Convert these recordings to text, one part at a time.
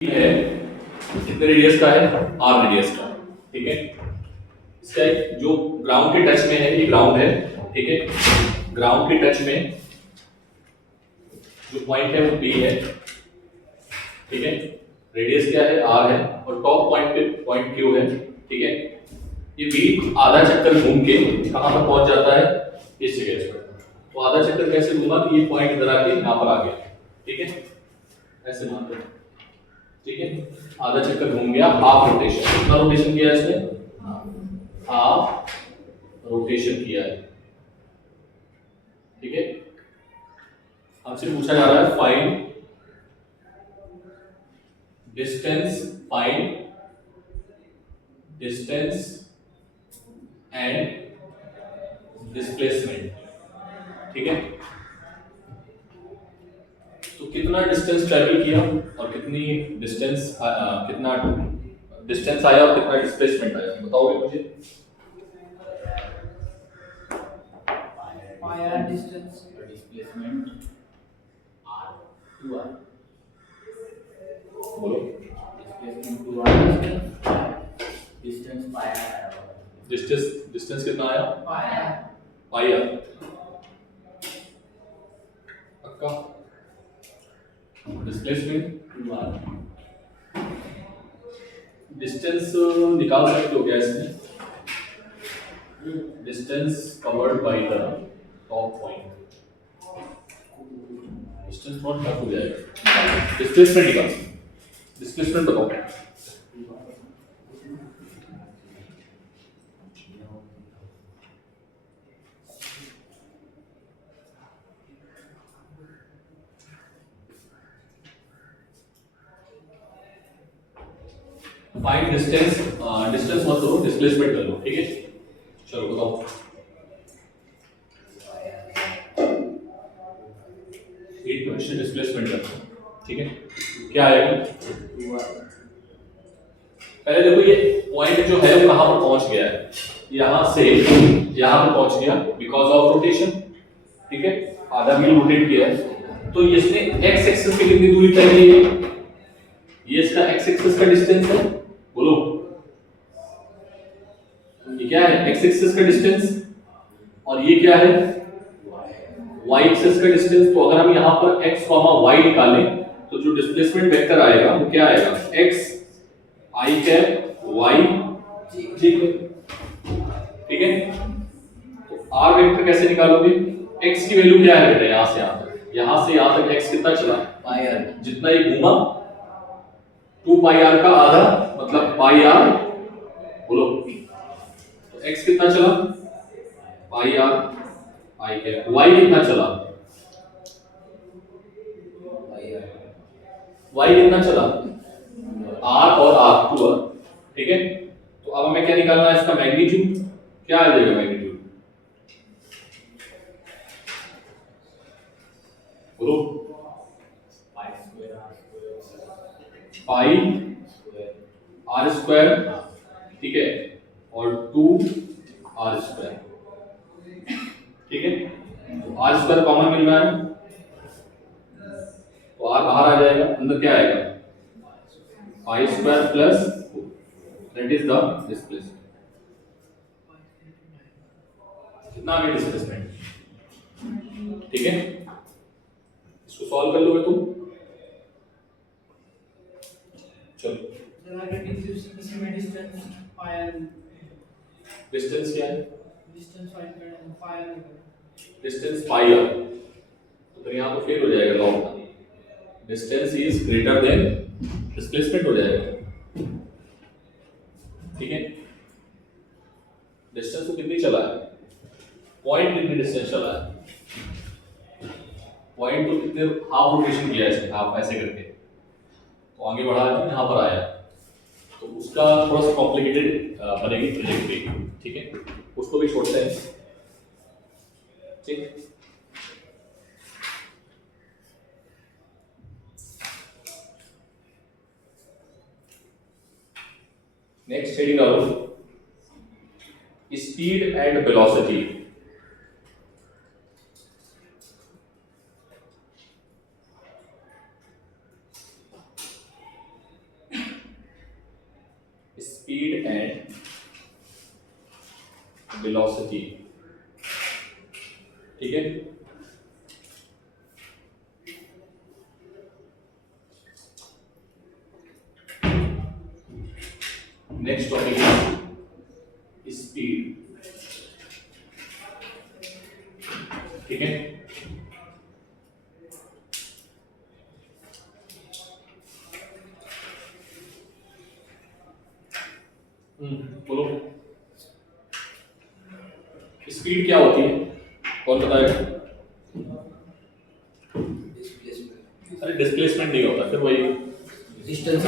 है कितने रेडियस का है, आर रेडियस का। ठीक है, इसका एक जो ग्राउंड के टच में है, ये ग्राउंड है। ठीक है, ग्राउंड के टच में जो पॉइंट है वो पी है। ठीक है, रेडियस क्या है, आर है, और टॉप पॉइंट पे पॉइंट क्यू है। ठीक है, ये बी आधा चक्कर घूम के कहां पर पहुंच जाता है, इस जगह पर। तो आधा चक्कर कैसे घूमा कि ये पॉइंट इधर आके यहां पर आ गया। ठीक है, ऐसे मानते हैं। ठीक है, आधा चक्कर घूम गया, हाफ रोटेशन। कितना रोटेशन किया इसने, हाफ रोटेशन किया है। ठीक है, हमसे पूछा जा रहा है फाइंड डिस्टेंस एंड डिस्प्लेसमेंट। ठीक है, तो कितना डिस्टेंस ट्रेवल किया और कितना डिस्टेंस आया और कितना डिस्प्लेसमेंट आया, बताओगे मुझे? पाया डिस्टेंस और डिस्प्लेसमेंट आर 2r। बोलो। डिस्प्लेसमेंट 2r, डिस्टेंस पाया है। डिस्टेंस कितना आया, पाया पाई आर। पक्का? Displacement 2r। डिस्टेंस निकाल सकते हो क्या इसमें? Distance covered by the top point, distance बहुत टफ हो जाएगा। डिस्प्लेसमेंट निकाल, डिस्प्लेसमेंट बताओ। फाइंड डिस्टेंस, डिस्टेंस मत करो, डिस्प्लेसमेंट कर लो। ठीक है, चलो बताओ। एक क्वेश्चन डिस्प्लेसमेंट करते हैं। ठीक है, क्या आएगा? 2r। पहले देखो ये पॉइंट जो है वो कहां पर पहुंच गया है, यहां से यहां पर पहुंच गया बिकॉज ऑफ रोटेशन। ठीक है, आधा व्हील रोटेट किया है, तो इसने एक्स एक्सिस पे कितनी दूरी तय की है? ये इसका एक्स एक्सिस का डिस्टेंस है। बोलो, ये क्या है, एक्स एक्सिस का डिस्टेंस, और ये क्या है, y एक्सिस का डिस्टेंस। तो अगर हम यहां पर x, y निकालें तो जो डिस्प्लेसमेंट वेक्टर आएगा वो क्या आएगा, x i cap y j। ठीक है, तो r वेक्टर कैसे निकालोगे? x की वैल्यू क्या है बेटा, यहां से यहां तक, यहां से यहां तक x कितना चला, पाई r। जितना ये घूमा 2 पाई r का आधा मतलब पाई r। बोलो, तो x कितना चला, पाई r i कैप, y कितना चला, पाई r। y कितना चला, r और r 2r। ठीक है, तो अब हमें क्या निकालना है, इसका मैग्नीट्यूड। क्या आ जाएगा मैग्नीट्यूड, बोलो। Pi square r square pi square r square, ठीक है, और 2 r स्क्वायर। ठीक है, तो r स्क्वायर कॉमन मिल रहा है, तो r बाहर आ जाएगा, अंदर क्या आएगा, pi square plus, that is the displacement. कितना आ गया डिस्प्लेसमेंट? ठीक है, इसको सॉल्व कर लोगे तुम। चलो, किसी में डिस्टेंस पाया, डिस्टेंस क्या है, डिस्टेंस फाइंड करना पाया, डिस्टेंस पाई आर। तो फिर यहाँ तो फेल हो जाएगा लॉ का, distance is greater than displacement हो जाएगा। ठीक है, डिस्टेंस तो कितनी चला है, पॉइंट कितनी डिस्टेंस चला है, पॉइंट तो कितने हाफ रोटेशन किया है इसने, हाफ ऐसे करके, तो आगे बढ़ा के यहाँ पर आया, तो उसका थोड़ा सा कॉम्प्लिकेटेड बनेगी ट्रेजेक्टरी। ठीक है, उसको भी छोड़ते हैं। ठीक, नेक्स्ट हेडिंग डालो, speed and velocity. Speed and velocity, ठीक है। नेक्स्ट टॉपिक है स्पीड, ठीक है। बोलो स्पीड क्या होती है, कौन बताएगा? अरे डिस्प्लेसमेंट नहीं होता, फिर वही डिस्टेंस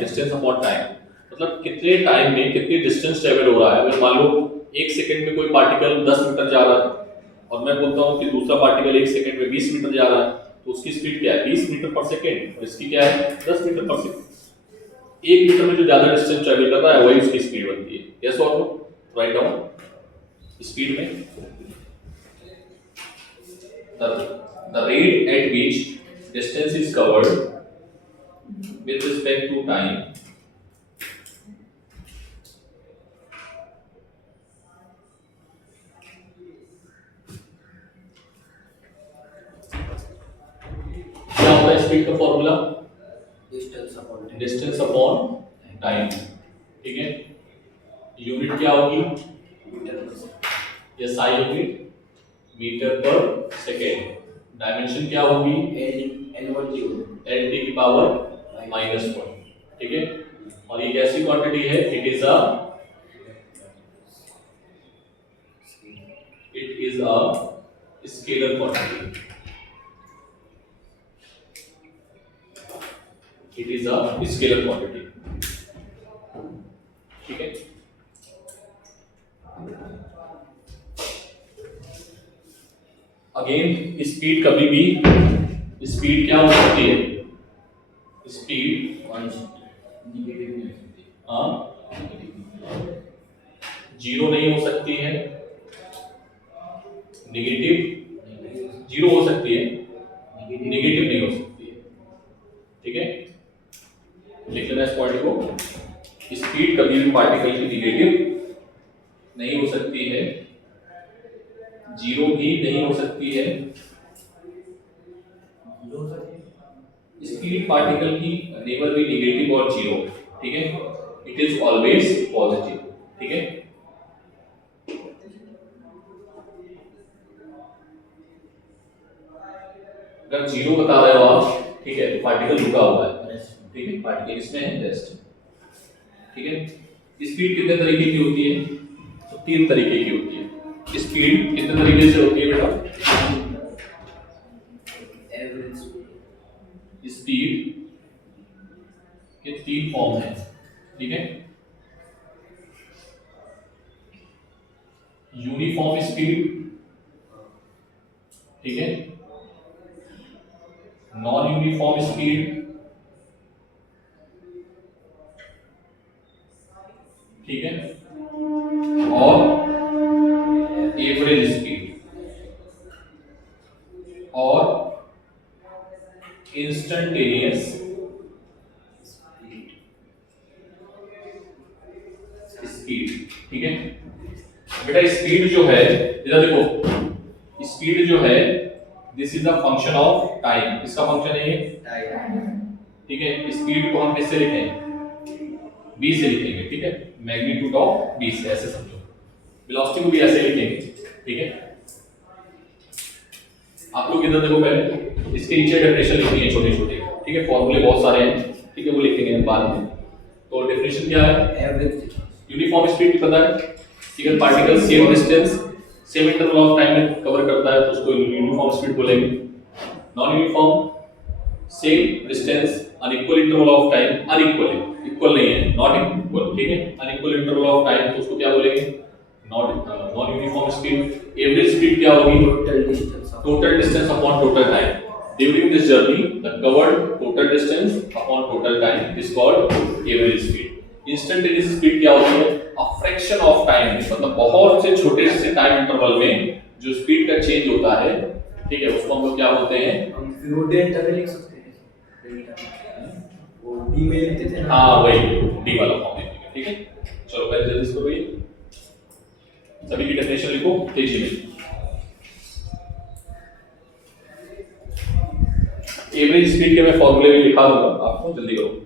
डिस्टेंस अपॉन टाइम, मतलब कितने टाइम में कितनी डिस्टेंस ट्रेवल हो रहा है। अगर मान लो 1 सेकंड में कोई पार्टिकल 10 मीटर जा रहा है और मैं बोलता हूँ कि दूसरा पार्टिकल 1 सेकंड में 20 मीटर जा रहा है, तो उसकी स्पीड क्या है? 20 मीटर पर सेकंड, और इसकी क्या है? 10 मीटर पर सेकंड। 1 मीटर में जो ज्यादा डिस्टेंस ट्रेवल कर रहा है वही उसकी स्पीड बनती है। यस और नो? राइट डाउन स्पीड में the rate at which distance is covered with respect to time क्या होता है स्पीड का फॉर्मूला? डिस्टेंस अपॉन टाइम, ठीक है। यूनिट क्या होगी? या साई यूनिट मीटर पर सेकेंड। डायमेंशन क्या होगी? LT की पावर -1, ठीक है। और ये कैसी क्वांटिटी है? It is a scalar quantity, it is a scalar quantity, ठीक है। अगेन स्पीड कभी भी, स्पीड क्या हो सकती है? स्पीड जीरो नहीं हो सकती है, नेगेटिव जीरो हो सकती है, नेगेटिव नहीं हो सकती है, ठीक है। लिख लेना इस पॉइंट को, स्पीड कभी भी पार्टिकल की नेगेटिव नहीं हो सकती है, जीरो भी नहीं हो सकती है। स्पीड पार्टिकल की नेवर बी नेगेटिव और जीरो, ठीक है। इट इज ऑलवेज पॉजिटिव, ठीक है। अगर जीरो बता रहे हो आप, ठीक है, तो पार्टिकल रुका हुआ है, ठीक है, पार्टिकल इसमें है रेस्ट, ठीक है। स्पीड कितने तरीके की होती है? तो 3 तरीके की होती है। स्पीड कितने तरीके से होती है बेटा? स्पीड के 3 फॉर्म है, ठीक है। यूनिफॉर्म स्पीड, ठीक है, नॉन यूनिफॉर्म स्पीड, ठीक है, और एवरेज स्पीड और इंस्टेंटेनियस स्पीड, ठीक है। बेटा स्पीड जो है, इधर देखो, स्पीड जो है this is the function of time, इसका फंक्शन है ये, ठीक है। स्पीड को हम किससे लिखेंगे? v से लिखेंगे, ठीक है, मैग्नीट्यूड ऑफ v से, ऐसे समझो। वेलोसिटी को भी ऐसे लिखेंगे, ठीक है। आप लोग इधर देखो, पहले इसके नीचे डेफिनेशन लिखनी है छोटे छोटे, ठीक है। फॉर्मूले बहुत सारे हैं, ठीक है, वो लिखेंगे बाद में। तो डेफिनेशन क्या है? एवरेज यूनिफॉर्म स्पीड पता है, अगर particle same distance same interval of time में कवर करता है तो उसको यूनिफॉर्म स्पीड बोलेंगे। Non uniform same distance unequal interval of time, unequal equal नहीं है, नॉट इक्वल, ठीक है, अनइक्वल इंटरवल ऑफ टाइम तो उसको क्या बोलेंगे? Non uniform speed. Average speed क्या होगी? Total distance upon total time during this journey, the covered total distance upon total time is called average speed. Instantaneous speed क्या होती है? अ फ्रैक्शन ऑफ टाइम, मतलब बहुत से छोटे से टाइम इंटरवल में जो स्पीड का चेंज होता है, ठीक है, उसको हम लोग क्या बोलते हैं? हम फिर वो डेल्टा में लिख सकते हैं, डेल्टा वो डी में लिखते थे ना, हाँ वही डी वाला फॉर्म लिखेंगे, ठीक है, चलो पहले जल्दी इसको करिए, सभी की डेफिनेशन लिखो तेजी में। एवरेज स्पीड के मैं फॉर्मूले भी लिखा दूंगा आपको, जल्दी करो।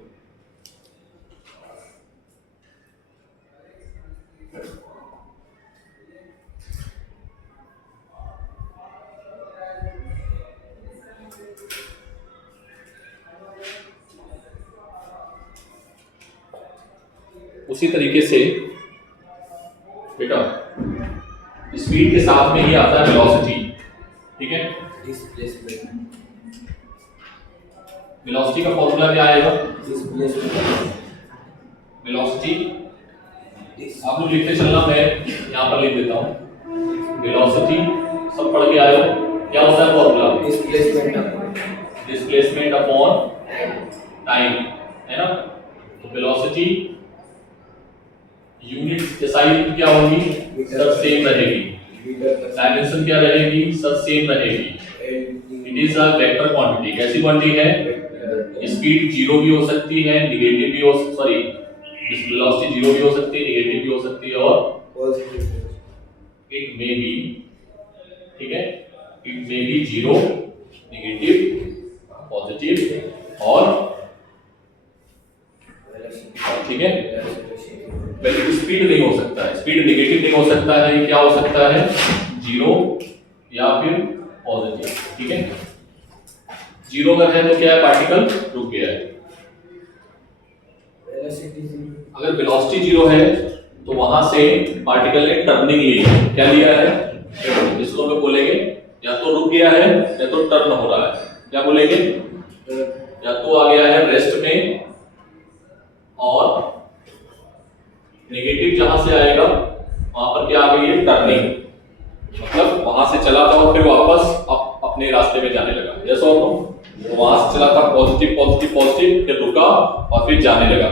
उसी तरीके से बेटा स्पीड के साथ में ही आता है वेलोसिटी, ठीक है। डिस्प्लेसमेंट, वेलोसिटी का फॉर्मूला क्या आएगा? डिस्प्लेसमेंट, वेलोसिटी आप लोग लिखते चलना, मैं यहाँ पर लिख देता हूँ। वेलोसिटी सब पढ़ के आए हो, क्या होता है फॉर्मूला? डिस्प्लेसमेंट अपॉन टाइम, है ना। तो वेलोसिटी यूनिट साइज क्या होगी? सब सेम रहेगी। डायमेंशन क्या रहेगी? सब सेम रहेगी। It is a vector quantity. कैसी क्वांटिटी है? स्पीड जीरो भी हो सकती है, नेगेटिव भी हो, सॉरी वेलोसिटी जीरो भी हो सकती है, नेगेटिव भी हो सकती है, और इट मे बी, ठीक है, it may be zero, negative, positive और, ठीक है। वैसे स्पीड नहीं हो सकता है, स्पीड नेगेटिव नहीं हो सकता है, ये क्या हो सकता है? जीरो या फिर पॉजिटिव, ठीक है। जीरो अगर है तो क्या है? पार्टिकल रुक गया है। अगर वेलोसिटी जीरो है तो वहां से पार्टिकल ने टर्निंग ली है। क्या लिया है? इसको हम बोलेंगे या तो रुक गया है या तो टर्न हो रहा है। क्या बोलेंगे? या तो आ गया है रेस्ट में, और नेगेटिव जहां से आएगा वहां पर क्या आ गई है? टर्निंग, मतलब वहां से चला था और फिर वापस अपने रास्ते में जाने लगा। यस और नो? वहां से चला था पॉजिटिव पॉजिटिव पॉजिटिव, फिर रुका और फिर जाने लगा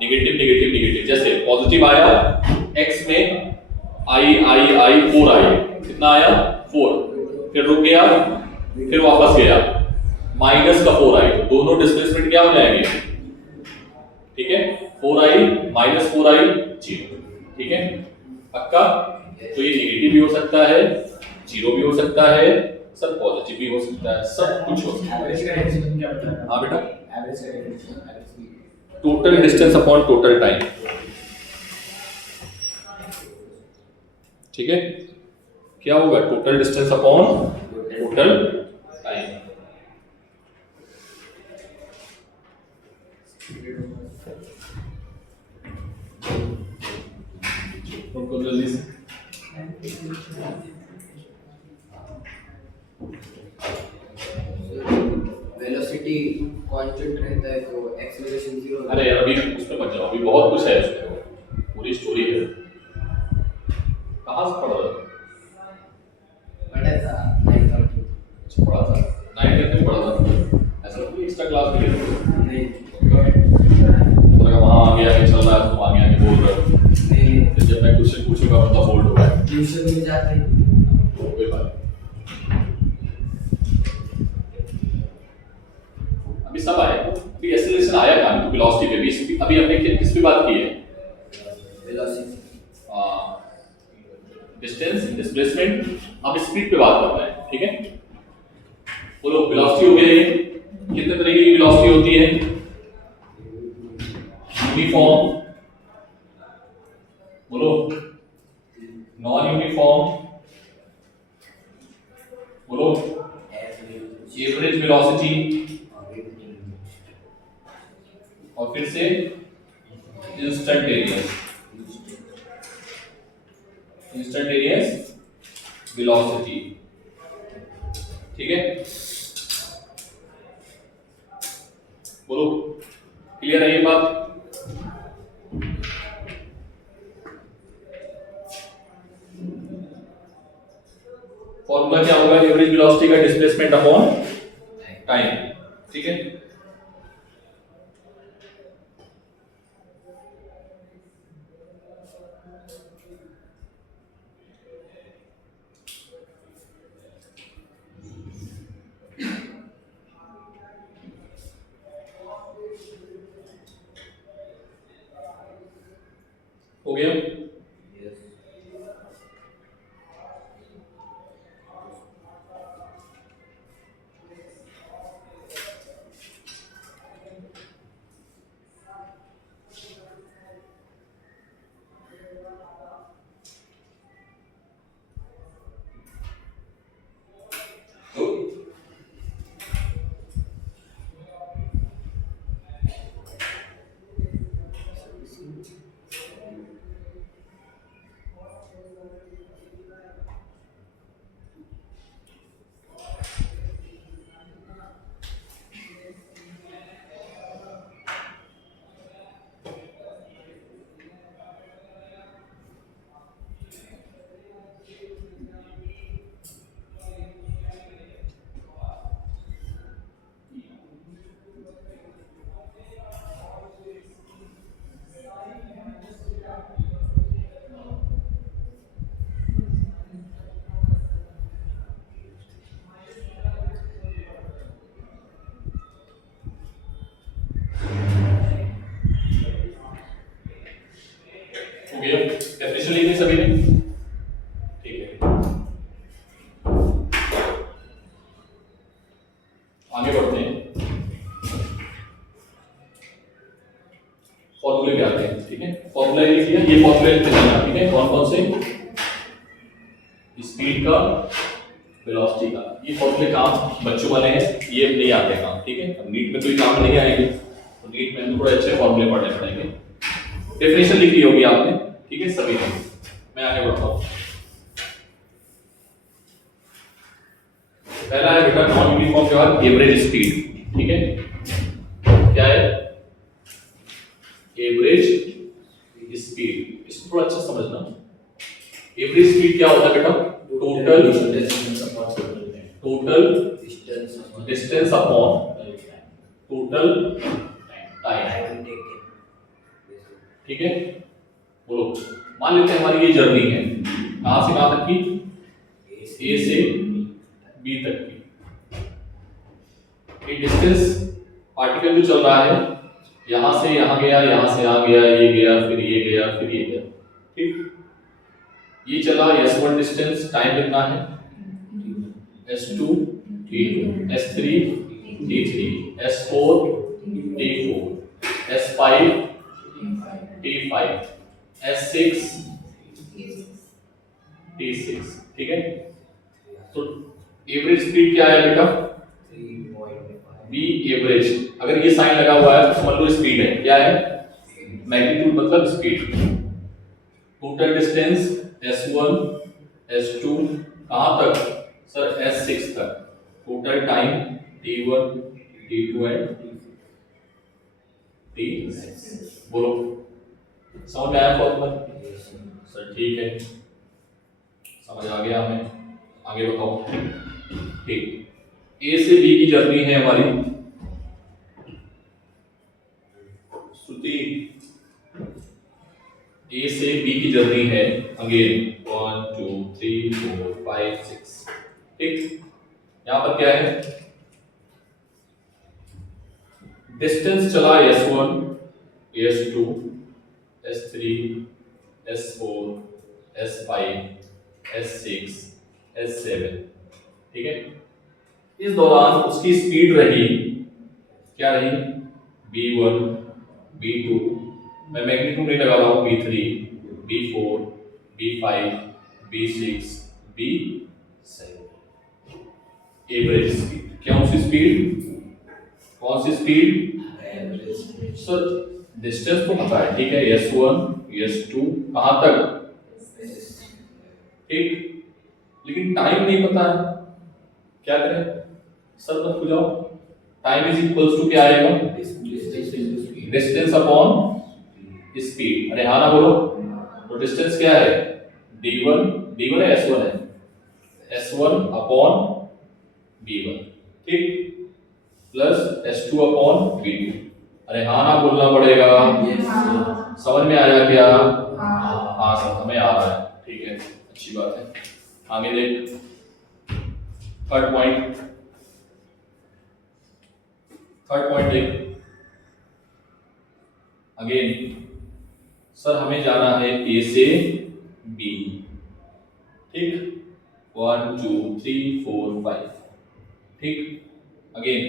नेगेटिव नेगेटिव नेगेटिव। जैसे पॉजिटिव आया x में आई आई आई 4 आई, कितना आया? 4, फिर रुक गया, फिर वापस गया, माइनस का 4 आई, तो दोनों डिस्प्लेसमेंट क्या हो जाएंगे? ठीक है, 4 आई माइनस 4 आई 0, ठीक है, पक्का। तो ये नेगेटिव भी हो सकता है, जीरो भी हो सकता है, सब पॉजिटिव भी हो सकता है, सब कुछ हो सकता है। एवरेज का डेफिनेशन क्या होता है? हाँ बेटा, एवरेज का definition, average total distance upon total time, ठीक है। क्या होगा? Total distance upon total time. उनको जल्दी से वेलोसिटी कांस्टेंट रहता है तो एक्सेलरेशन जीरो। अरे यार अभी उसमें मत जाओ, अभी बहुत कुछ है उसमें, पूरी स्टोरी है। कहाँ से पढ़ रहे हो? पढ़ा था 9th अच्छा पढ़ा था, 9th में पढ़ा था, ऐसा कोई एक्स्ट्रा क्लास भी है? नहीं तो लगा वहाँ आ गया कि चल रहा है, तुम आगे आगे बोल रहे हो। नहीं फिर जब मैं क्वेश्चन पूछूंगा मतलब बोल्ड होगा, ट्यूशन में जाते हैं। कोई बात नहीं। अभी सब आए, अभी एक्सेलरेशन आया कहाँ? तो वेलोसिटी पे भी, अभी हमने किस पे बात की है? वेलोसिटी, डिस्टेंस, डिस्प्लेसमेंट, अब स्पीड पे बात कर रहे हैं, ठीक है। बोलो वेलोसिटी हो गया, ये कितने तरीके की वेलोसिटी होती है? यूनिफॉर्म, बोलो नॉन यूनिफॉर्म, बोलो एवरेज वेलोसिटी, और फिर से इंस्टेंटेनियस, इंस्टेंटेनियस वेलोसिटी, ठीक है। बोलो क्लियर है ये बात? फॉर्मूला क्या होगा? एवरेज वेलोसिटी का डिस्प्लेसमेंट अपॉन टाइम, ठीक है। हो गया? Yes. हो गया? डेफिनेशन लिखी सभी ने? ठीक है, आगे बढ़ते हैं। फॉर्मूले पे आते हैं। ठीक है, फॉर्मूला लिख दिया, ये फॉर्मूले लिखते जाना। ठीक है, कौन कौन से? स्पीड का, वेलोसिटी का। ये फॉर्मूले काम बच्चों वाले हैं, ये नहीं आते काम। ठीक है, अब नीट में तो ये काम नहीं आएंगे, तो नीट में हम थोड़े अच्छे फॉर्मूले पढ़ने पड़ेंगे। डेफिनेशन लिखी होगी आपने। ठीक है, सभी ने। मैं आगे बढ़ता हूँ। पहला है बेटा नॉन यूनिफॉर्म जवाब, एवरेज स्पीड। ठीक है, क्या है? Average speed. इसको थोड़ा अच्छा समझना। एवरेज स्पीड क्या होता है बेटा? Total distance upon total time. ठीक है, बोलो। मान लेते हैं हमारी ये जर्नी है, कहां से कहां तक की? ए से बी तक की। ये डिस्टेंस पार्टिकल जो चल रहा है, यहां से यहां गया, यहां से यहां गया, ये गया, फिर ये गया, फिर ये गया। ठीक, ये चला s1 डिस्टेंस, टाइम कितना है? s2 t2, s3 t3, s4 t4, s5 t5, s6 t6। ठीक है, तो एवरेज स्पीड क्या है बेटा? B average. अगर ये साइन लगा हुआ है तो समझ लो स्पीड है। क्या है? मैग्नीट्यूड मतलब speed. Total distance s1 s2 कहां तक? सर s6 तक। Total time t1 t2 and t6। बोलो, समझ में आया फॉर्मूला? सर ठीक है, समझ आ गया हमें। आगे बताओ। ठीक, ए से बी की जर्नी है हमारी। श्रुति, ए से बी की जर्नी है। अगेन 1 2 3 4 5 6। ठीक, यहां पर क्या है? डिस्टेंस चला s1 s2 s3 s4 s5 s6 s7। ठीक है, इस दौरान उसकी स्पीड रही, क्या रही? b1 b2, मैं मैग्नीट्यूड नहीं लगा रहा हूं, b3 b4 b5 b6 b7। Average speed. क्या सी स्पीड? कौन सी स्पीड? सर डिस्टेंस तो पता है, ठीक है, s1 s2 कहां तक? ठीक, लेकिन टाइम नहीं पता है, क्या करें? सर मत बुझाओ। टाइम इज इक्वल्स टू क्या आएगा? Distance upon speed. अरे हाँ ना बोलो। तो डिस्टेंस क्या है? d1 d1 है, s1 है, s1 अपॉन b1। ठीक, प्लस s2 अपॉन b2। अरे हाँ ना बोलना पड़ेगा। समझ में आया क्या? हाँ समझ में आ रहा है। ठीक है, अच्छी बात है। आगे देख, थर्ड पॉइंट देख। अगेन सर हमें जाना है ए से बी, ठीक, 1 2 3 4 5, ठीक। अगेन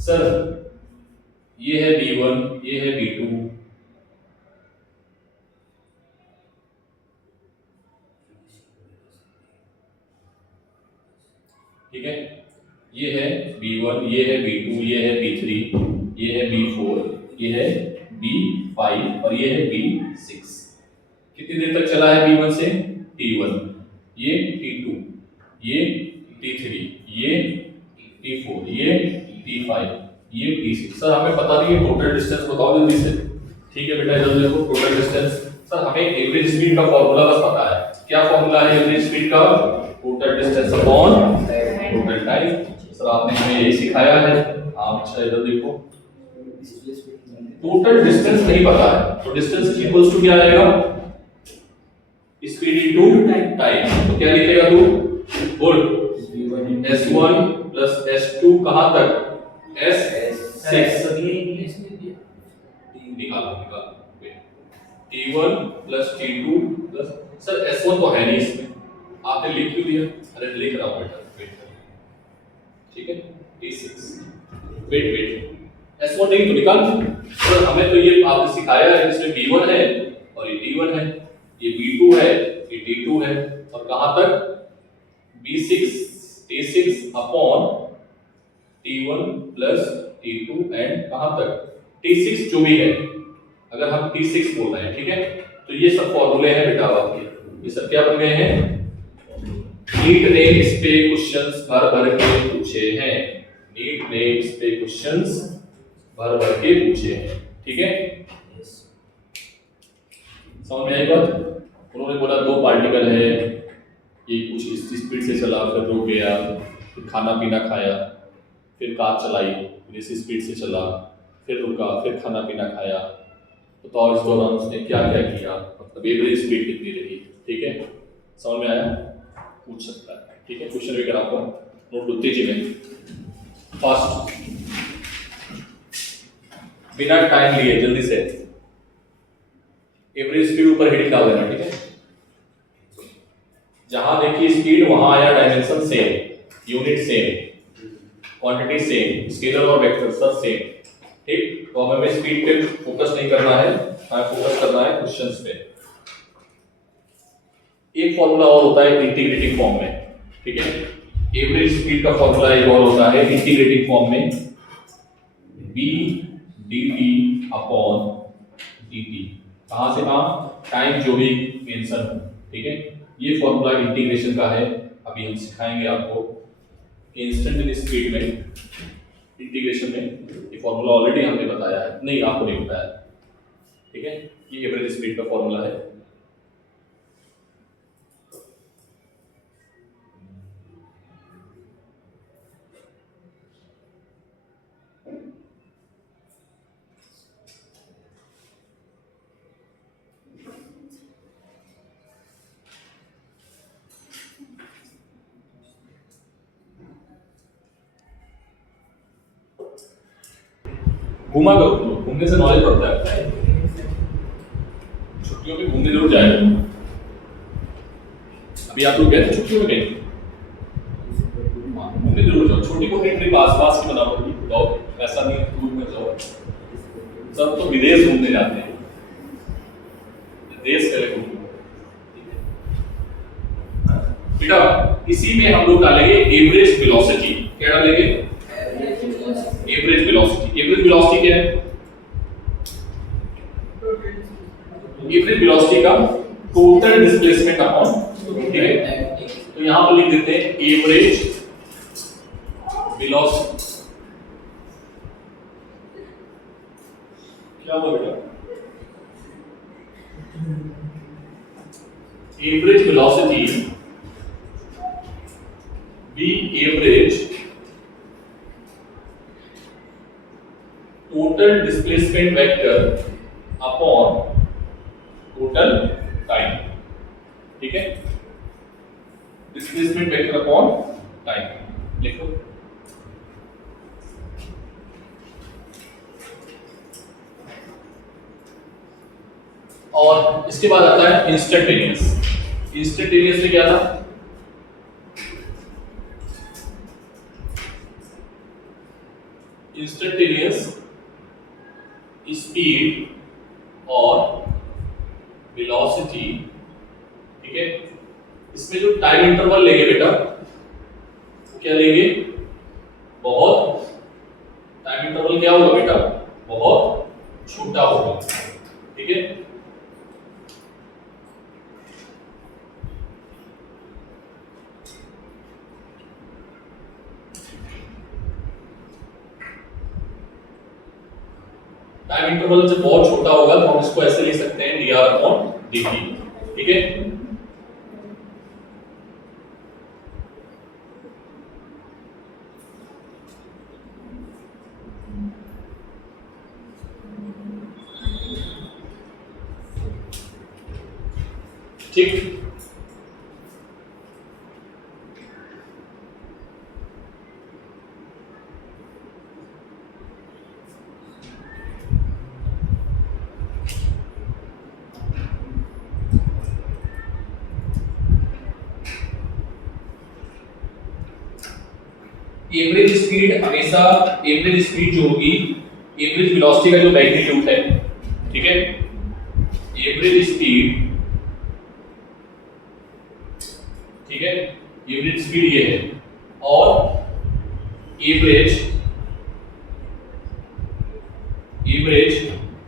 सर ये है B1, ये है B2, ठीक है, ये है B1, ये है B2, ये है B3, ये है B4, ये है B5 और ये है B6। कितनी देर तक चला है B1 से T1, ये T2, ये T3, ये T4, ये T5, ये T6। सर हमें पता नहीं है टोटल डिस्टेंस, बताओ जल्दी से। ठीक है बेटा, जल्दी देखो टोटल डिस्टेंस। सर हमें एवरेज स्पीड का फॉर्मूला बस पता है। क्या फॉर्मूला है एवरेज स्पीड का? Total distance upon total time. Sir आपने हमें यही सिखाया है। आप अच्छा इधर देखो, टोटल डिस्टेंस नहीं पता है तो डिस्टेंस इक्वल्स टू क्या आएगा? Speed into time. तो क्या लिखेगा तू? बोल, S1 प्लस S2 कहां तक? S6 निकालो T1 plus T2 plus, sir S1 तो है नहीं इसमें, आपने लिख क्यों दिया? अरे लिख रहा हूं बेटा, वेट कर, ठीक है। T6 वेट S1 नहीं तो निकाल। सर हमें तो ये आपने सिखाया है, इसमें B1 है और ये T1 है, ये B2 है, ये T2 है और कहां तक? T6 upon T1 plus T2 and कहां तक? T6 जो भी है, अगर हम T6 बोल रहे हैं, ठीक है। तो ये सब फॉर्मूले हैं बेटा आपके, ये सब क्या बन गए हैं? नीट ने इस पे क्वेश्चंस भर भर के पूछे हैं, नीट ने इस पे क्वेश्चंस भर भर के पूछे हैं, ठीक है। समझ में आई बात? उन्होंने बोला दो पार्टिकल है, एक कुछ इस स्पीड से चला, फिर रुक गया, फिर खाना पीना खाया, फिर कार चलाई, फिर इस स्पीड से चला, फिर रुका, फिर खाना पीना खाया। तो इस दौरान उसने क्या क्या किया, मतलब एवरेज स्पीड कितनी रही, ठीक है। समझ में आया? पूछ सकता है, ठीक है। क्वेश्चन भी आपको नोट लो तेजी में, फास्ट, बिना टाइम लिए जल्दी से एवरेज स्पीड ऊपर हेडिंग डाल देना, ठीक है। जहां देखिए स्पीड वहां आया dimension same, unit same, quantity same, scalar और वेक्टर सब सेम, ठीक। तो हमें स्पीड पे फोकस नहीं करना है, हमें फोकस करना है क्वेश्चंस पे। एक फॉर्मूला और होता है इंटीग्रेटिंग फॉर्म में, ठीक है। एवरेज स्पीड का फॉर्मूला एक और होता है इंटीग्रेटिंग फॉर्म में, b dt अपॉन dt। कहां से कहां? टाइम जो भी मेंशन हो, ठीक है। ये फॉर्मूला इंटीग्रेशन का है, अभी हम सिखाएंगे आपको कि इंस्टेंटेनियस स्पीड में, इंटीग्रेशन में ये फॉर्मूला ऑलरेडी हमने बताया है, नहीं आपको नहीं बताया, ठीक है। ये एवरेज स्पीड का फॉर्मूला है। घूमा करो, घूमने से नॉलेज बढ़ता है, छुट्टियों में घूमने जरूर जाए। अभी आप लोग गए थे छुट्टियों में? गए घूमने जरूर जाओ, छोटी मोटी ट्रिप आसपास की बनाओ, जाओ, ऐसा नहीं दूर में जाओ। सब तो विदेश घूमने जाते हैं, देश पहले घूमो, बेटा। इसी में हम लोग डालेंगे एवरेज वेलोसिटी। क्या डालेंगे? Average velocity. एवरेज वेलोसिटी क्या है? एवरेज वेलोसिटी का टोटल डिस्प्लेसमेंट अपॉन, ठीक है। तो यहां पर लिख देते हैं एवरेज वेलोसिटी। क्या हुआ बेटा? Average velocity v average total displacement vector upon total time, ठीक है। डिस्प्लेसमेंट वेक्टर अपॉन टाइम लिखो। और इसके बाद आता है इंस्टेंटेनियस। इंस्टेंटेनियस में क्या था? इंस्टेंटेनियस स्पीड और वेलोसिटी, ठीक है। इसमें जो टाइम इंटरवल लेंगे बेटा, वो क्या लेंगे? बहुत टाइम इंटरवल क्या होगा बेटा? बहुत छोटा होगा, ठीक है। टाइम इंटरवल जब बहुत छोटा होगा तो हम इसको ऐसे लिख सकते हैं dr/dt, ठीक है। ठीक, एवरेज स्पीड हमेशा, एवरेज स्पीड जो होगी, एवरेज वेलोसिटी का जो मैग्नीट्यूड है, ठीक है, एवरेज स्पीड, ठीक है, एवरेज स्पीड ये है, और एवरेज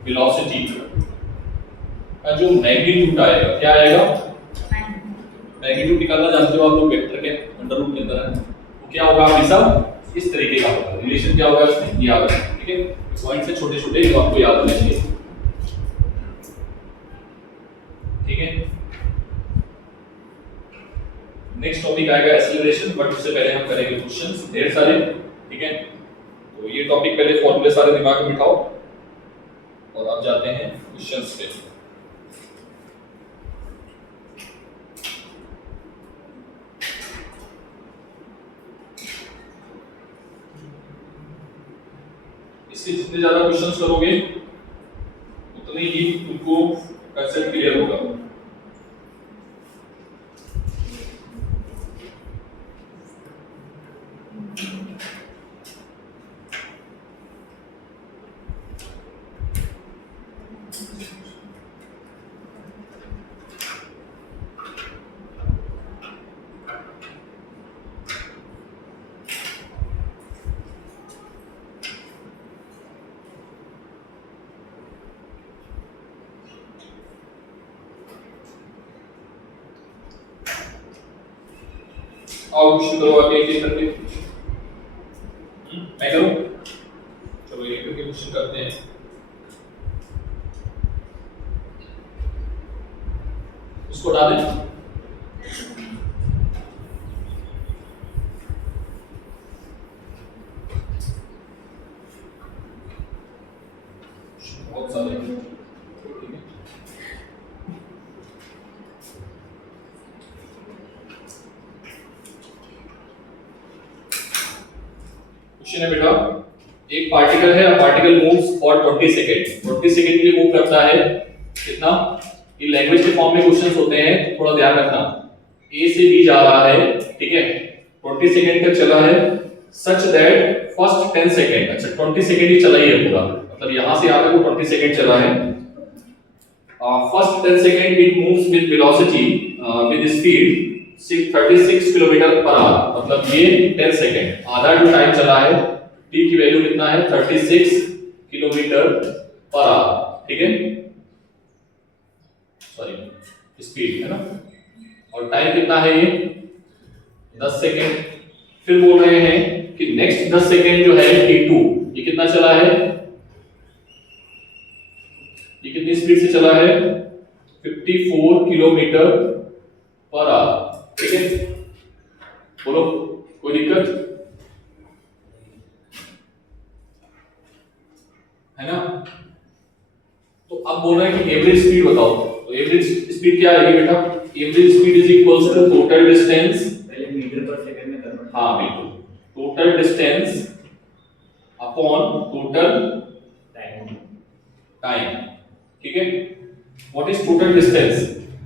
वेलोसिटी का जो मैग्नीट्यूड आएगा, क्या आएगा? मैग्नीट्यूड निकालना जानते हो आप लोग, वेक्टर के अंडर रूट के अंदर है, तो क्या होगा? हमेशा इस तरीके का होगा। रिलेशन क्या होगा इसमें? याद रखना, ठीक है। पॉइंट से छोटे छोटे जो आपको याद होने चाहिए, ठीक है। नेक्स्ट टॉपिक आएगा एक्सीलरेशन, बट उससे पहले हम करेंगे क्वेश्चंस ढेर सारे, ठीक है। तो ये टॉपिक पहले फॉर्मूले सारे दिमाग में बिठाओ और अब जाते हैं क्वेश्चंस पे। इससे जितने ज्यादा क्वेश्चंस करोगे उतने ही तुमको कंसेप्ट क्लियर होगा। आओ क्वेश्चन करो आगे एक करके, मैं करूं? चलो एक करके क्वेश्चन करते हैं। इसको हटा दें, बहुत सारे, ठीक है। क्वेश्चन है बेटा, एक पार्टिकल है, particle moves for 20 second, 20 second के लिए मूव करता है, कितना? ये लैंग्वेज के फॉर्म में क्वेश्चंस होते हैं, थोड़ा ध्यान रखना। ए से बी जा रहा है, ठीक है, 20 सेकंड तक चला है, सच दैट फर्स्ट 10 सेकंड, अच्छा 20 सेकंड ही चला ही है पूरा, मतलब यहां से यहां तक वो 20 सेकंड चला है। First 10 second it moves with velocity, with speed 36 kilometre per hour, मतलब ये 10 सेकंड, आधा जो टाइम चला है, t की वैल्यू कितना है? 36 किलोमीटर पर आवर, ठीक है, सॉरी स्पीड है ना, और टाइम कितना है ये? 10 सेकंड। फिर बोल रहे हैं कि नेक्स्ट 10 सेकंड जो है t2, ये कितना चला है? ये कितनी स्पीड से चला है? 54 किलोमीटर पर आवर, ठीक है। बोलो कोई दिक्कत है ना? तो अब बोल रहे हैं कि एवरेज स्पीड बताओ, तो एवरेज स्पीड क्या आएगी बेटा? Average speed is equals to total distance, पहले मीटर पर सेकंड में करना। हाँ बिल्कुल, total distance upon total time, time, ठीक है। What is total distance?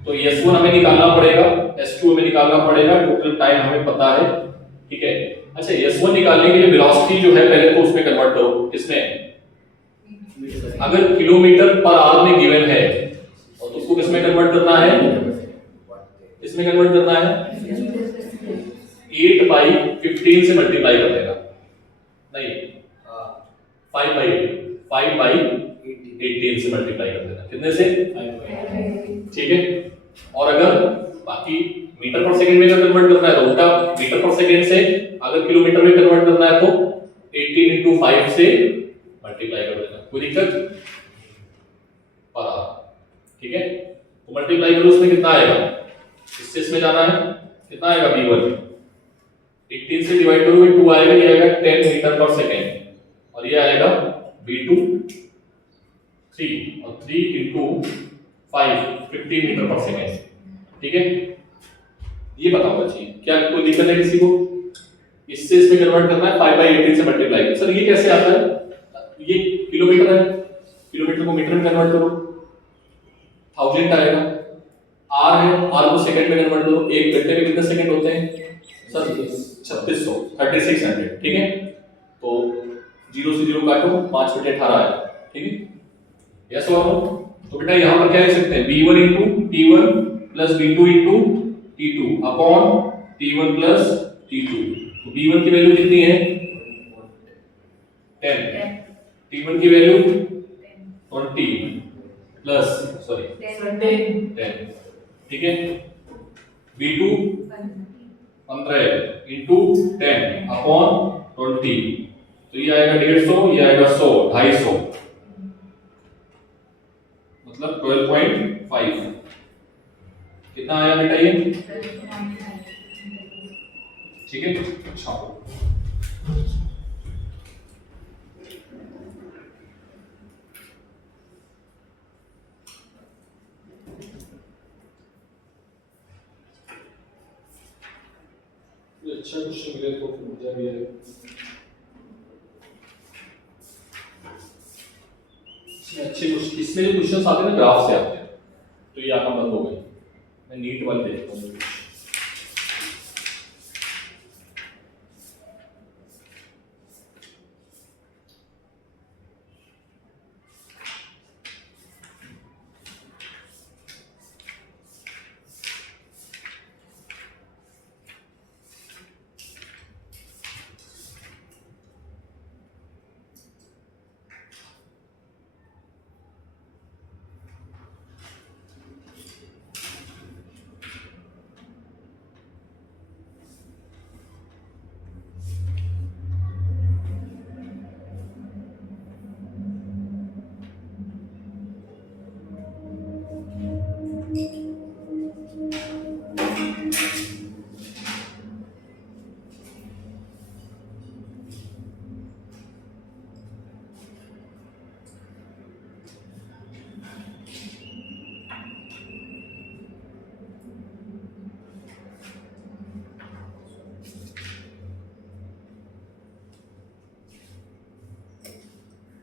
तो S1 हमें निकालना पड़ेगा, S2 हमें निकालना पड़ेगा, टोटल टाइम हमें पता है, ठीक है। अच्छा, S1 निकालने के लिए वेलोसिटी जो है पहले तो उसमें कन्वर्ट करो, किसमें? अगर किलोमीटर पर आवर में गिवन है और तो उसको किसमें कन्वर्ट करना है? किसमें कन्वर्ट करना है? 8 बाई 15 से मल्टीप्लाई कर देना, नहीं 5 बाई 18 से मल्टीप्लाई कर देना, कितने से? 5, ठीक है। और अगर बाकी मीटर पर सेकंड में कन्वर्ट करना है तो उल्टा मीटर पर सेकंड से, अगर किलोमीटर में कन्वर्ट करना है तो 18 into 5 से मल्टीप्लाई कर देना, कोई दिक्कत? पर आवर, ठीक है। तो मल्टीप्लाई करो, उसमें कितना आएगा? इससे इसमें जाना है, कितना आएगा? V1 18 से डिवाइड करोगे 2 आएगा, ये आएगा 10 मीटर पर सेकंड, और ये आएगा V2 3, और 3 into 5 15 मीटर पर सेकंड, ठीक है। ये बताओ बच्चे, क्या कोई दिक्कत है किसी को? इससे इसमें कन्वर्ट करना है, 5 by 18 से मल्टीप्लाई। सर ये कैसे आता है? ये किलोमीटर है, किलोमीटर को मीटर में कन्वर्ट करो, 1000 आएगा। आर है, आर को सेकंड में कन्वर्ट करो, एक घंटे में कितने सेकंड होते हैं? सर 3600, 3600, ठीक है। तो 0 से 0 काटो, 5 बटे 18 है, ठीक है। यस और नो? तो बेटा यहां पर क्या लिख सकते हैं? V1 into T1 plus V2 into T2 upon T1 plus T2। तो V1 की वैल्यू कितनी है? 10, T1 की वैल्यू 20 प्लस 10, ठीक है। V2 15 into 10 अपॉन 20, तो ये आएगा 150, ये आएगा 100, 250, मतलब 12.5। कितना आया बेटा ये? ठीक है। अच्छा, अच्छा क्वेश्चन मिले तो मजा भी आएगा। अच्छे क्वेश्चन, इसमें जो क्वेश्चन आते हैं ना ग्राफ से आते हैं, तो ये आना बंद हो गए। मैं नीट वाले देखता हूँ।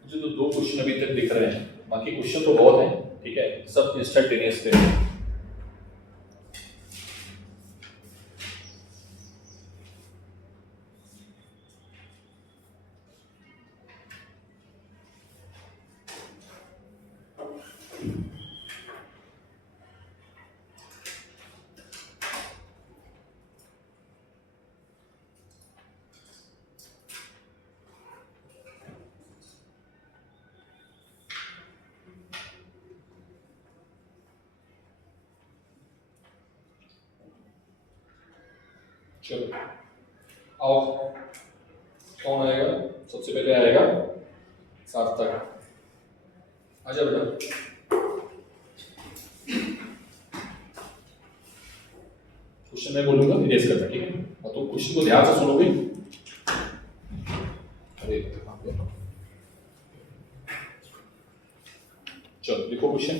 मुझे तो 2 क्वेश्चन अभी तक दिख रहे हैं, बाकी क्वेश्चन तो बहुत हैं, ठीक है, सब इंस्टेंटेनियस पे है। चलो आओ, कौन आएगा? सबसे पहले आएगा सार्थक। आजा बेटा। क्वेश्चन मैं बोलूंगा, इरेज करना, ठीक है। और तुम क्वेश्चन को ध्यान से सुनोगे। अरे चलो लिखो क्वेश्चन।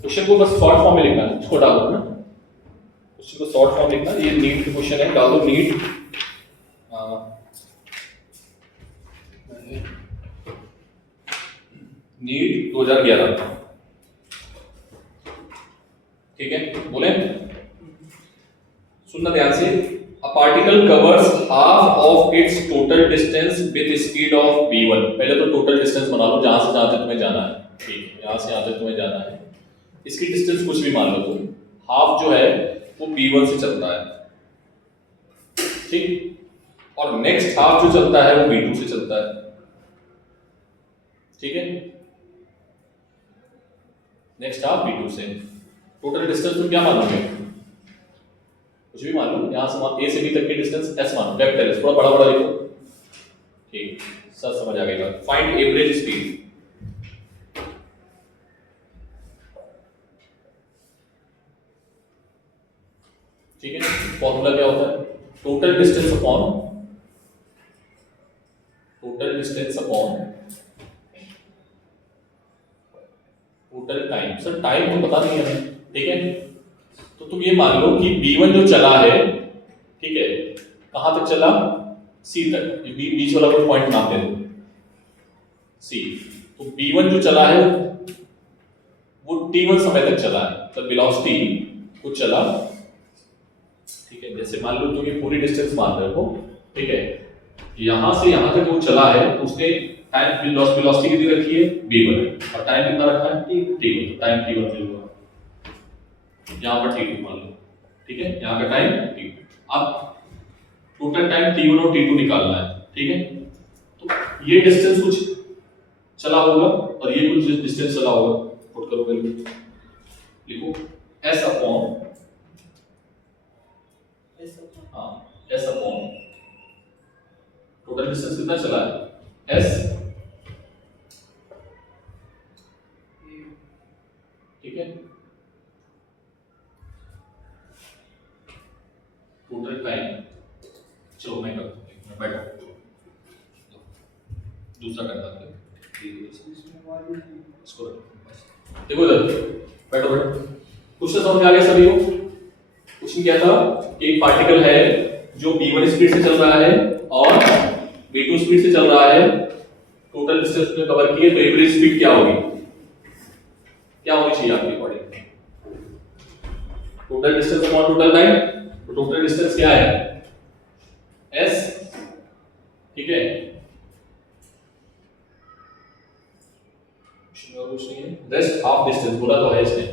क्वेश्चन को बस शॉर्ट फॉर्म में लिखना है, उसको डालो ना, क्वेश्चन को शॉर्ट फॉर्म लिखना। ये नीट का क्वेश्चन है, डालो नीट नीट 2011, ठीक है, बोले सुनना ध्यान से। A particle covers half of its total distance with speed of v1। पहले तो टोटल डिस्टेंस बना लो, जहां से जहां तक तुम्हें जाना है, ठीक है, यहां से यहां तक तुम्हें जाना है, इसकी डिस्टेंस कुछ भी मान लो तुम, हाफ जो है वो v1 से चलता है, ठीक, और नेक्स्ट हाफ जो चलता है वो v2 से चलता है, ठीक है, नेक्स्ट हाफ v2 से। टोटल डिस्टेंस तुम क्या मानोगे, कुछ भी मान लो, यहां से ए से बी तक की डिस्टेंस s मानो, वेक्टर है, थोड़ा बड़ा बड़ा लिखो, ठीक, सब समझ आ गया। फाइंड एवरेज स्पीड, ठीक है, फॉर्मूला क्या होता है, total distance upon total time. Sir time तो पता नहीं है हमें, ठीक है, तो तुम ये मान लो कि b1 जो चला है, ठीक है, कहां तक चला, c तक, ये बीच वाला कोई पॉइंट नाम दे दो c। तो b1 जो चला है वो t1 समय तक चला है, तो वेलोसिटी कुछ चला, ठीक है, जैसे मान लो तुम ये पूरी डिस्टेंस मान रहे हो, ठीक है, यहां से यहां तक वो चला है, तो उसने टाइम वेलोसिटी कितनी रखी है v1 और टाइम कितना रखा है t1, तो टाइम t1 मिल गया, यहाँ पर t2 मान लो, ठीक है, यहाँ का टाइम t2। अब टोटल टाइम t1 और t2 निकालना है, ठीक है, तो ये डिस्टेंस कुछ चला होगा और ये कुछ डिस्टेंस चला होगा, पुट करो वैल्यू, लिखो s अपॉन, हाँ s अपॉन टोटल डिस्टेंस कितना चला है s, ठीक है, टोटल टाइम, चलो मैं करता हूँ, बैठो, दूसरा करता हूँ, इसको देखो इधर, बैठो बैठो, कुछ तो समझ आ गया सभी को। क्वेश्चन क्या था कि एक पार्टिकल है जो v1 स्पीड से चल रहा है और v2 स्पीड से चल रहा है, टोटल डिस्टेंस में कवर किए, तो एवरेज स्पीड क्या होगी, क्या होनी चाहिए आपके according, total distance upon total time, तो टोटल डिस्टेंस क्या है s, ठीक है, कुछ नहीं है, रेस्ट हाफ डिस्टेंस बोला तो है इसने,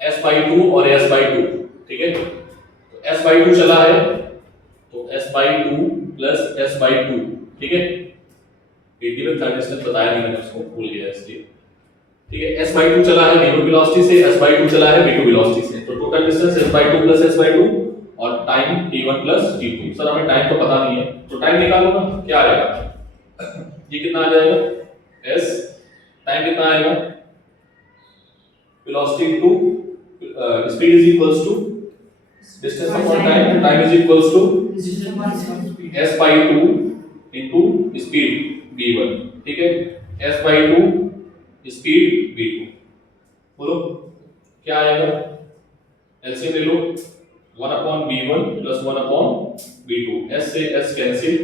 s/2 और s/2, ठीक है, तो s/2 चला है, तो s/2 प्लस s/2, ठीक है, 80 में थर्ड डिस्टेंस बताया नहीं मैंने, उसको भूल गया इसलिए, ठीक है, s/2 चला है v1 वेलोसिटी से, s/2 चला है v2 वेलोसिटी से, तो total distance s/2 plus s/2 और time t1 plus t2। Sir हमें टाइम तो पता नहीं है, तो टाइम निकालो ना, क्या आएगा, ये कितना आ जाएगा s, टाइम कितना आएगा, velocity to speed is equals to distance upon time, time is equals to s/2 into speed v1, ठीक है, s/2 स्पीड v2, बोलो क्या आएगा, एलसीएम ले लो, 1/v1 प्लस 1/v2, s से s cancel,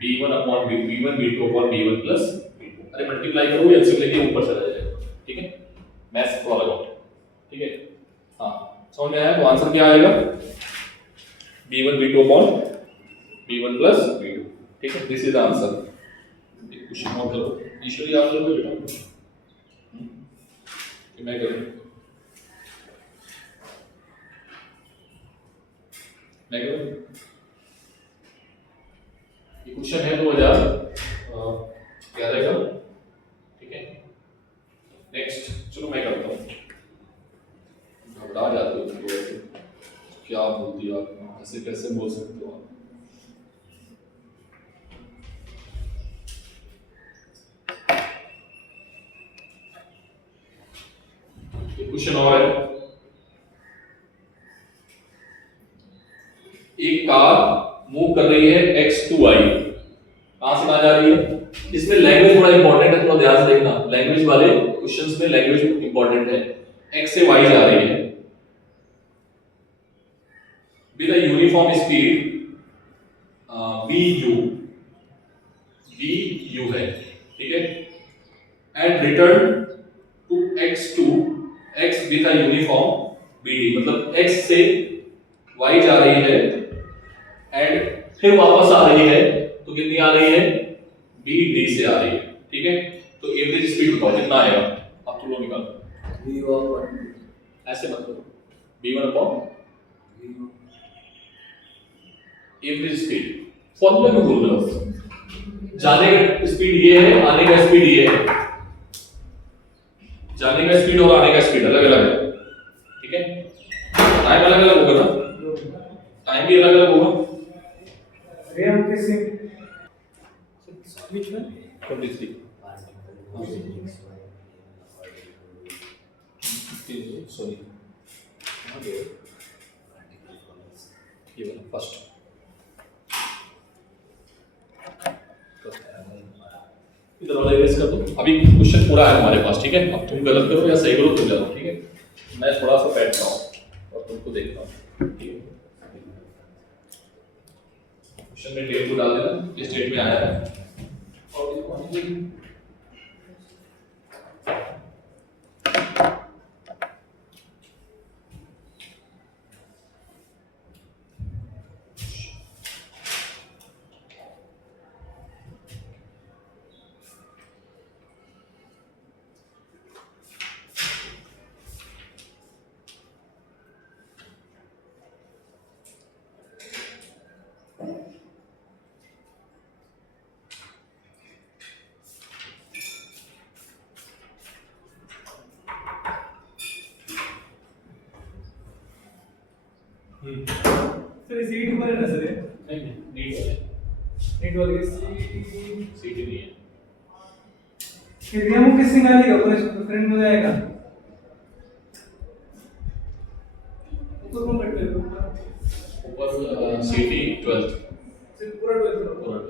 v1/v1 v2/v1 plus v2, अरे multiply करो, LCM लेके ऊपर चला जाएगा, ठीक है, मैथ्स थोड़ा लगाओ, ठीक है, हाँ समझ में आया, तो आंसर क्या आएगा v1 v2/v1 प्लस v2, ठीक है, दिस इज आंसर। एक क्वेश्चन और करो, ईश्वरी आप करो बेटा, मैं करूं, मैं करूं, ये क्वेश्चन है 2011 का, ठीक है, नेक्स्ट, चलो मैं करता हूँ, घबरा जाते हो थोड़े से, क्या बोल दिया आप, ऐसे कैसे बोल सकते हो आप, क्वेश्चन और है, एक कार मूव कर रही है x to y, कहां से कहां जा रही है, इसमें लैंग्वेज बड़ा इंपॉर्टेंट है, थोड़ा ध्यान से देखना, लैंग्वेज वाले क्वेश्चंस में लैंग्वेज इंपॉर्टेंट है, x से y जा रही है with a uniform speed vu है, ठीक है, and return to x with a uniform B D, मतलब x से y जा रही है एंड फिर वापस आ रही है, तो कितनी आ रही है, बी डी से आ रही है, ठीक है। तो एवरेज स्पीड बताओ कितना आएगा, अब तुम लोग निकालो, ऐसे मत करो, v1 upon average speed, formula में भूल रहे हो, जाने का स्पीड ये है, आने का स्पीड ये है, जाने का स्पीड और आने का स्पीड अलग अलग है, ठीक है। टाइम अलग अलग होगा ना, टाइम भी अलग अलग होगा। Which one? 23 सॉरी, ये वाला फर्स्ट, इधर वाला इरेज कर दो। अभी क्वेश्चन पूरा है हमारे पास, ठीक है। अब तुम गलत करो या सही करो तुम जानो, ठीक है। मैं थोड़ा सा बैठता हूँ और तुमको देखता हूँ, ठीक है। क्वेश्चन में डेट को डाल देना, किस डेट में आया है और सर इस ईट पर है ना सर ये? नहीं नीट वाले, नीट वाले सीटी नहीं है। कि रियमो किस निकालेगा पूरे फ्रेंड में जाएगा ऊपर कौन बैठे हैं ऊपर सीटी 12 सिर्फ पूरा 12 पूरा 12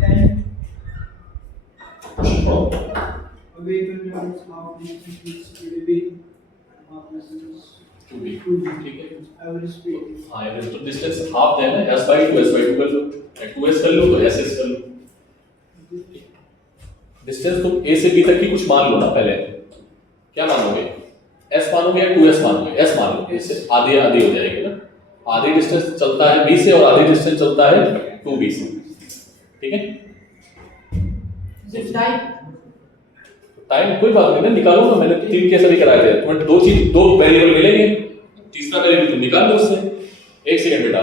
टाइम क्वेश्चन पढ़ो। अभी 20 minutes half distance will be half distance 2b, ठीक है। average speed हाँ एवरेज तो डिस्टेंस हाफ है ना, s/2 s/2 कर लो, या 2s कर लो तो ss कर लो। डिस्टेंस तुम a से b तक की कुछ मान लो ना, पहले क्या मानोगे, s मानोगे या 2s मानोगे, s मान लो, इससे आधी आधी हो जाएगी ना। आधी डिस्टेंस चलता है b से और आधी डिस्टेंस चलता है 2b से, ठीक है। this time टाइम कोई बात नहीं ना, निकालो ना, मैंने 3 केस अभी कराए थे, तुम्हें दो वेरिएबल मिलेंगे, तीसरा वेरिएबल तुम निकाल लो उससे। 1 सेकंड बेटा,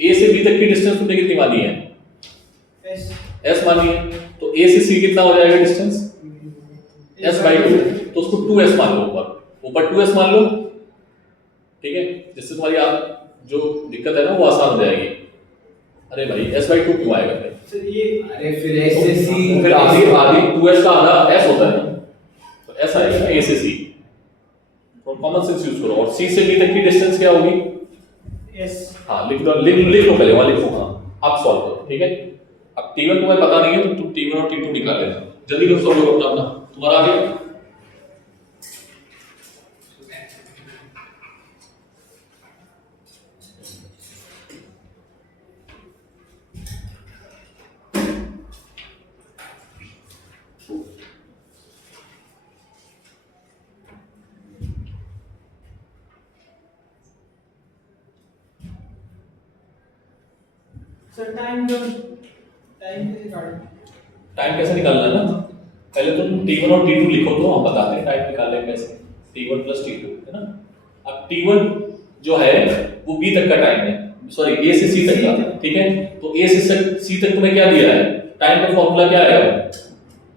a से b तक की डिस्टेंस तुमने कितनी मानी है, s मानी है, तो a से c कितना हो जाएगा डिस्टेंस, s/2, तो उसको 2s मान लो, ऊपर 2s मान लो, ठीक है। जिससे तुम्हारी आप जो दिक्कत है ना वो आसान हो जाएगी। अरे भाई s/2 क्यों आएगा फिर, सर ये अरे फिर s से c फिर आधी 2s का आधा s होता है ना, तो s आएगा ना a से c, तो कॉमन सेंस यूज करो। और c से b तक की डिस्टेंस क्या होगी, s हाँ लिख लो पहले, वहां लिखो, हाँ अब सॉल्व करो, ठीक है। अब t1 तुम्हें पता नहीं है तो तुम t1 और t2 निकाल लेना, जल्दी करो, सॉल्व करो अपना, तुम्हारा आ गया। सर टाइम कैसे काटें टाइम कैसे निकालना है ना, पहले तुम t1 और t2 लिखो तो हम बताते हैं टाइम निकालने कैसे, t1 + t2 है ना। अब t1 जो है वो b तक का टाइम है, सॉरी a से c तक का, ठीक है। तो a से c तक तुम्हें क्या दिया है, टाइम का फॉर्मूला क्या है,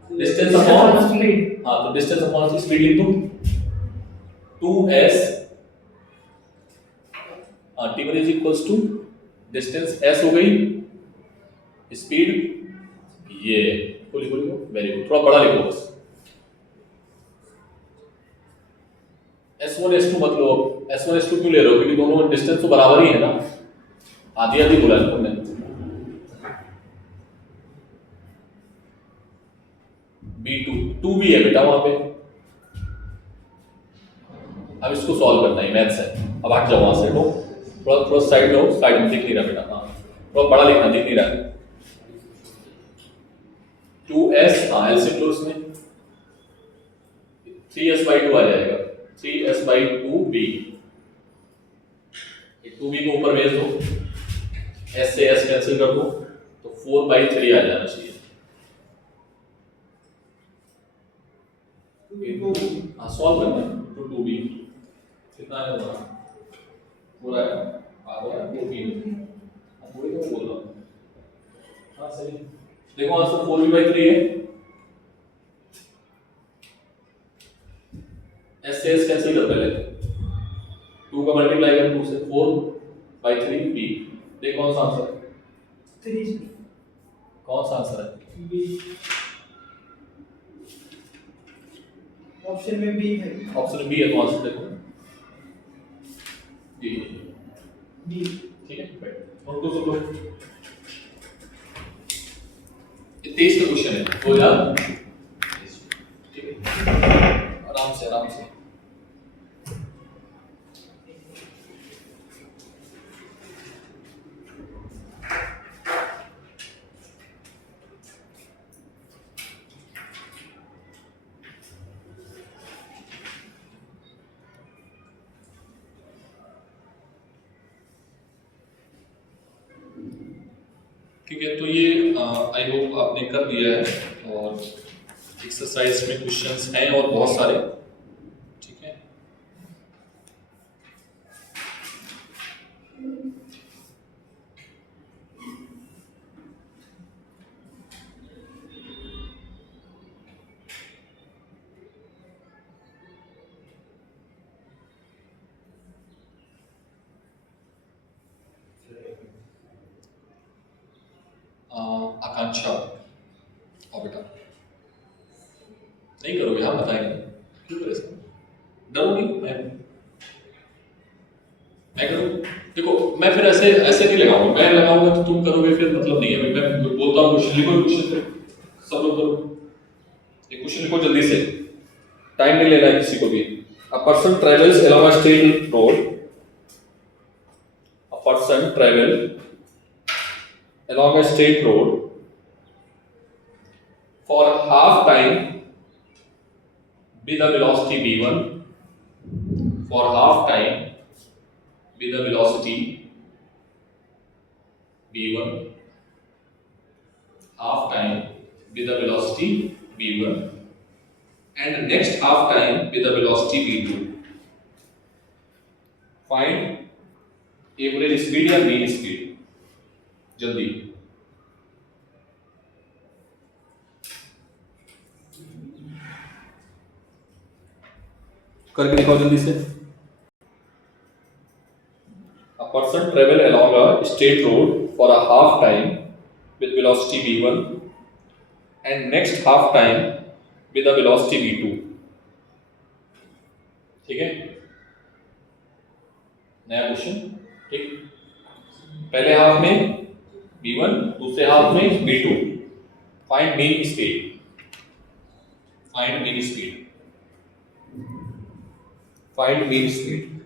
डिस्टेंस अपॉन स्पीड, हाँ तो डिस्टेंस अपॉन स्पीड लिख दो, 2s, t1 = डिस्टेंस s हो गई, स्पीड ये लिखो, वेरी गुड, थोड़ा बड़ा लिखो बस, s1 s2 मत लो, s1 s2 क्यों ले रहे हो, क्योंकि दोनों डिस्टेंस तो बराबर ही है ना, आधी आधी बोला है तुमने। b2 भी है बेटा वहां पे, अब इसको सॉल्व करना है, मैथ्स है। अब हट जाओ वहां से, तो थोड़ा साइड लो, साइड में दिख नहीं रहा बेटा, हाँ थोड़ा बड़ा लिखना, दिख नहीं रहा। 2s, हाँ एलसीएम लो उसमें, 3s/2 आ जाएगा, 3s/2b, 2b को ऊपर भेज दो, s से s कैंसिल कर दो तो 4/3 आ जाना चाहिए। हाँ सॉल्व करना है तो 2b कितना है तुम्हारा पूरा है आधा है 14, वही तो बोल रहा हूँ। हाँ सही, देखो आंसर 4b/3 है, s से s कैंसिल कर पहले, 2 का मल्टीप्लाई कर 2 से 4/3 b, देखो कौन सा आंसर है, 3 कौन सा आंसर है, बी ऑप्शन में बी है। ऑप्शन बी है तो आंसर देखो जी बी ठीक है बैठ और तो सब लोग ये 23 का क्वेश्चन है तो यार ठीक है आराम से आराम से। ठीक है तो ये आई होप आपने कर दिया है और एक्सरसाइज में क्वेश्चंस हैं और बहुत सारे, ठीक है। आकांक्षा और बेटा नहीं करोगे, हम बताएंगे क्यों परेशान, डरोगी, मैं करूँ, देखो मैं फिर ऐसे ऐसे नहीं लगाऊंगा, मैं लगाऊंगा तो तुम करोगे फिर मतलब नहीं है, मैं बोलता हूँ क्वेश्चन लिखो, क्वेश्चन सब लोग करो, ये क्वेश्चन लिखो जल्दी से, टाइम नहीं लेना है किसी को भी। A person travels along a straight road. A person travel along a straight road for half time with the velocity v1, for half time with the velocity v1, half time with the velocity v1 and next half time with the velocity v2. Find average speed या mean speed, जल्दी करके दिखाओ जल्दी से। A person travel along a straight road for a half time with velocity v1 and next half time with a velocity v2, ठीक है। नया question, ठीक, पहले हाफ में v1, दूसरे हाफ में v2, find mean speed, find mean speed, find mean speed.